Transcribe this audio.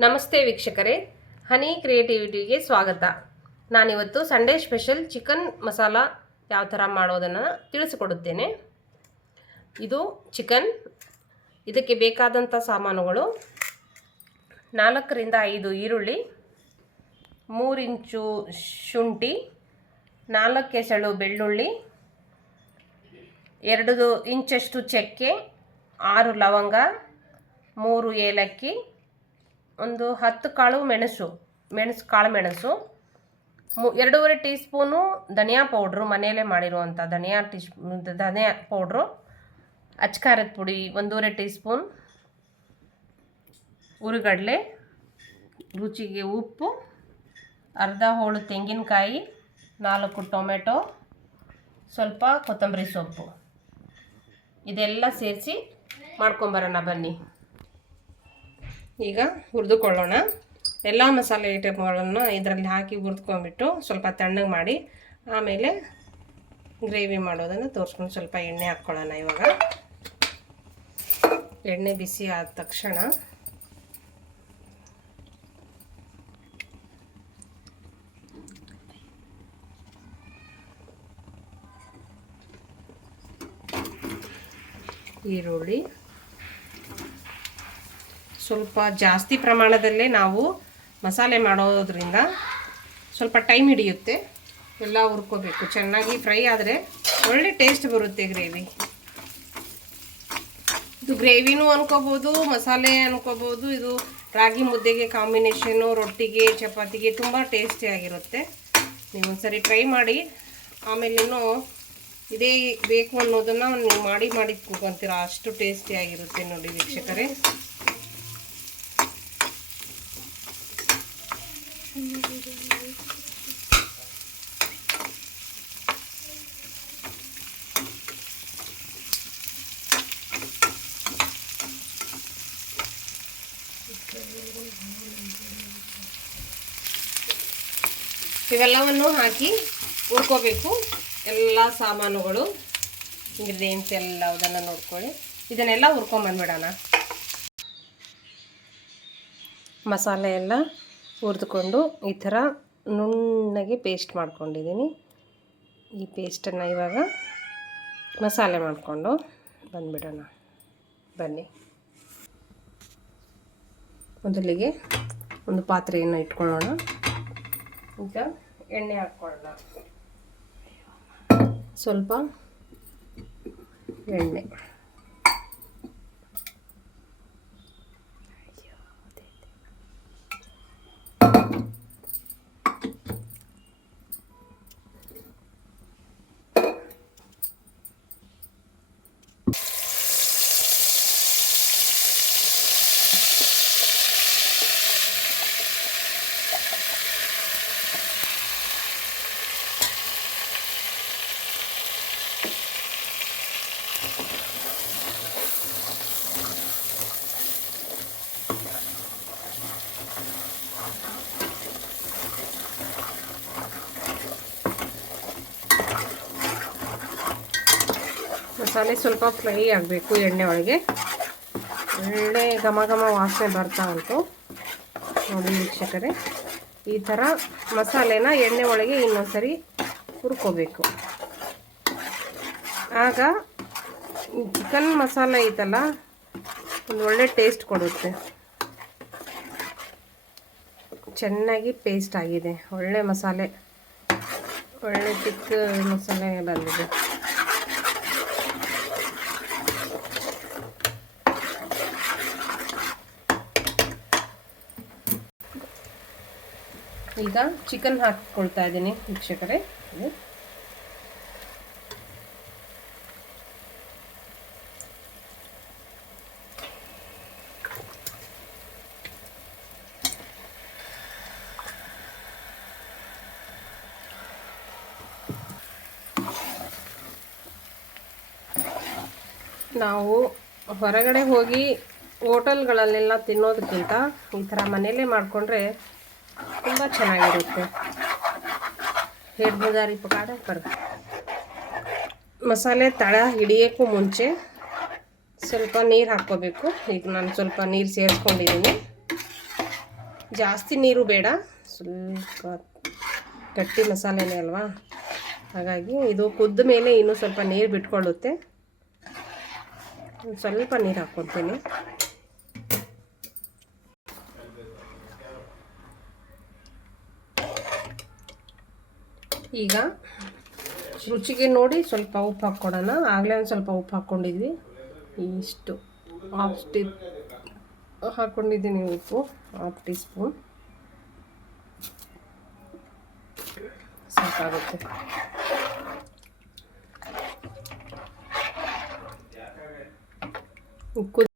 ನಮಸ್ತೆ ವೀಕ್ಷಕರೇ. ಹನಿ ಕ್ರಿಯೇಟಿವಿಟಿಗೆ ಸ್ವಾಗತ. ನಾನಿವತ್ತು ಸಂಡೇ ಸ್ಪೆಷಲ್ ಚಿಕನ್ ಮಸಾಲ ಯಾವ ಥರ ಮಾಡೋದನ್ನು ತಿಳಿಸಿಕೊಡುತ್ತೇನೆ. ಇದು ಚಿಕನ್. ಇದಕ್ಕೆ ಬೇಕಾದಂಥ ಸಾಮಾನುಗಳು ನಾಲ್ಕರಿಂದ ಐದು ಈರುಳ್ಳಿ, ಮೂರು ಇಂಚು ಶುಂಠಿ, ನಾಲ್ಕು ಎಸಳು ಬೆಳ್ಳುಳ್ಳಿ, ಎರಡು ಇಂಚಷ್ಟು ಚಕ್ಕೆ, ಆರು ಲವಂಗ, ಮೂರು ಏಲಕ್ಕಿ ಒಂದು ಹತ್ತು ಕಾಳು ಮೆಣಸು ಮೆಣಸು, ಕಾಳು ಮೆಣಸು, ಮು, ಎರಡೂವರೆ ಟೀ ಸ್ಪೂನು ಧನಿಯಾ ಪೌಡ್ರು ಮನೆಯಲ್ಲೇ ಮಾಡಿರುವಂಥ ಧನಿಯಾ ಟೀ ಧನಿಯಾ ಪೌಡ್ರು, ಅಚ್ಕಾರದ ಪುಡಿ ಒಂದೂವರೆ ಟೀ ಸ್ಪೂನ್ ಉರುಗಡಲೆ, ರುಚಿಗೆ ಉಪ್ಪು, ಅರ್ಧ ಹೋಳು ತೆಂಗಿನಕಾಯಿ, ನಾಲ್ಕು ಟೊಮೆಟೊ, ಸ್ವಲ್ಪ ಕೊತ್ತಂಬರಿ ಸೊಪ್ಪು. ಇದೆಲ್ಲ ಸೇರಿಸಿ ಮಾಡ್ಕೊಂಬರೋಣ ಬನ್ನಿ. ಈಗ ಹುರಿದುಕೊಳ್ಳೋಣ. ಎಲ್ಲ ಮಸಾಲೆ ಐಟಮ್ಗಳನ್ನು ಇದರಲ್ಲಿ ಹಾಕಿ ಹುರಿದ್ಕೊಂಡ್ಬಿಟ್ಟು ಸ್ವಲ್ಪ ತಣ್ಣಗೆ ಮಾಡಿ ಆಮೇಲೆ ಗ್ರೇವಿ ಮಾಡೋದನ್ನು ತೋರಿಸ್ಕೊಂಡು ಸ್ವಲ್ಪ ಎಣ್ಣೆ ಹಾಕ್ಕೊಳ್ಳೋಣ ಇವಾಗ. ಎಣ್ಣೆ ಬಿಸಿ ಆದ ತಕ್ಷಣ ಈರುಳ್ಳಿ ಸ್ವಲ್ಪ ಜಾಸ್ತಿ ಪ್ರಮಾಣದಲ್ಲೇ ನಾವು ಮಸಾಲೆ ಮಾಡೋದ್ರಿಂದ ಸ್ವಲ್ಪ ಟೈಮ್ ಹಿಡಿಯುತ್ತೆ. ಎಲ್ಲ ಹುರ್ಕೋಬೇಕು. ಚೆನ್ನಾಗಿ ಫ್ರೈ ಆದರೆ ಒಳ್ಳೆ ಟೇಸ್ಟ್ ಬರುತ್ತೆ ಗ್ರೇವಿ. ಇದು ಗ್ರೇವಿನೂ ಅನ್ಕೋಬೋದು, ಮಸಾಲೆ ಅನ್ಕೋಬೋದು. ಇದು ರಾಗಿ ಮುದ್ದೆಗೆ ಕಾಂಬಿನೇಷನು, ರೊಟ್ಟಿಗೆ, ಚಪಾತಿಗೆ ತುಂಬ ಟೇಸ್ಟಿಯಾಗಿರುತ್ತೆ ನೀವು ಒಂದ್ಸರಿ ಟ್ರೈ ಮಾಡಿ. ಆಮೇಲೇನು ಇದೇ ಬೇಕು ಅನ್ನೋದನ್ನು ನೀವು ಮಾಡಿ ಮಾಡಿ ಕೂತ್ಕೊಂತೀರ. ಅಷ್ಟು ಟೇಸ್ಟಿಯಾಗಿರುತ್ತೆ ನೋಡಿ ವೀಕ್ಷಕರೇ. ಇವೆಲ್ಲವನ್ನು ಹಾಕಿ ಹುರ್ಕೋಬೇಕು. ಎಲ್ಲ ಸಾಮಾನುಗಳು ಇಂಗ್ರೀಡಿಯೆಂಟ್ಸ್ ಎಲ್ಲದನ್ನು ನೋಡ್ಕೊಳ್ಳಿ. ಇದನ್ನೆಲ್ಲ ಹುರ್ಕೊಂಬಂದ್ಬಿಡೋಣ ಮಸಾಲೆ ಎಲ್ಲ ಹುರಿದುಕೊಂಡು ಈ ಥರ ನುಣ್ಣಗೆ ಪೇಸ್ಟ್ ಮಾಡ್ಕೊಂಡಿದ್ದೀನಿ. ಈ ಪೇಸ್ಟನ್ನು ಇವಾಗ ಮಸಾಲೆ ಮಾಡಿಕೊಂಡು ಬಂದುಬಿಡೋಣ. ಬನ್ನಿ. ಮೊದಲಿಗೆ ಒಂದು ಪಾತ್ರೆಯನ್ನು ಇಟ್ಕೊಳ್ಳೋಣ. ಈಗ ಎಣ್ಣೆ ಹಾಕ್ಕೊಳ್ಳೋಣ. ಸ್ವಲ್ಪ ಎಣ್ಣೆ. ಮಸಾಲೆ ಸ್ವಲ್ಪ ಫ್ರೈ ಆಗಬೇಕು ಎಣ್ಣೆ ಒಳಗೆ. ಒಳ್ಳೆ ಘಮ ಘಮ ವಾಸನೆ ಬರ್ತಾ ಉಂಟು. ನೋಡಿ ವೀಕ್ಷಕರೇ, ಈ ಥರ ಮಸಾಲೆನ ಎಣ್ಣೆ ಒಳಗೆ ಇನ್ನೊಂದ್ಸರಿ ಹುರ್ಕೋಬೇಕು. ಆಗ ಚಿಕನ್ ಮಸಾಲ ಐತಲ್ಲ, ಒಂದು ಒಳ್ಳೆ ಟೇಸ್ಟ್ ಕೊಡುತ್ತೆ. ಚೆನ್ನಾಗಿ ಪೇಸ್ಟ್ ಆಗಿದೆ, ಒಳ್ಳೆ ಮಸಾಲೆ, ಒಳ್ಳೆ ಚಿಕ್ಕ ಮಸಾಲೆ ಬಂದಿದೆ. ಈಗ ಚಿಕನ್ ಹಾಕ್ಕೊಳ್ತಾ ಇದ್ದೀನಿ ವೀಕ್ಷಕರೇ. ನಾವು ಹೊರಗಡೆ ಹೋಗಿ ಹೋಟೆಲ್ಗಳಲ್ಲೆಲ್ಲ ತಿನ್ನೋದಕ್ಕಿಂತ ಈ ಥರ ಮನೆಯಲ್ಲೇ ಮಾಡಿಕೊಂಡ್ರೆ ತುಂಬ ಚೆನ್ನಾಗಿರುತ್ತೆ. ಹೇಳ್ಬೋದಾರಿ ಪಕಾಡ ಕರ್ ಮಸಾಲೆ ತಳ ಹಿಡಿಯೋಕ್ಕೂ ಮುಂಚೆ ಸ್ವಲ್ಪ ನೀರು ಹಾಕ್ಕೋಬೇಕು. ಈಗ ನಾನು ಸ್ವಲ್ಪ ನೀರು ಸೇರಿಸ್ಕೊಂಡಿದ್ದೀನಿ. ಜಾಸ್ತಿ ನೀರು ಬೇಡ. ಸ್ವಲ್ಪ ಗಟ್ಟಿ ಮಸಾಲೆನೇ ಅಲ್ವಾ? ಹಾಗಾಗಿ ಇದು ಕುದ್ದ ಮೇಲೆ ಇನ್ನೂ ಸ್ವಲ್ಪ ನೀರು ಬಿಟ್ಕೊಳ್ಳುತ್ತೆ. ಒಂದ್ ಸ್ವಲ್ಪ ನೀರು ಹಾಕ್ಕೊತೀನಿ ಈಗ ರುಚಿಗೆ ನೋಡಿ ಸ್ವಲ್ಪ ಉಪ್ಪು ಹಾಕ್ಕೊಡೋಣ. ಆಗಲೇ ಒಂದು ಸ್ವಲ್ಪ ಉಪ್ಪು ಹಾಕ್ಕೊಂಡಿದ್ವಿ. ಇಷ್ಟು ಹಾಫ್ ಟೀ ಹಾಕ್ಕೊಂಡಿದ್ದೀನಿ ಉಪ್ಪು ಹಾಫ್ ಟೀ ಸ್ಪೂನ್ ಸಾಕಾಗುತ್ತೆ Куда?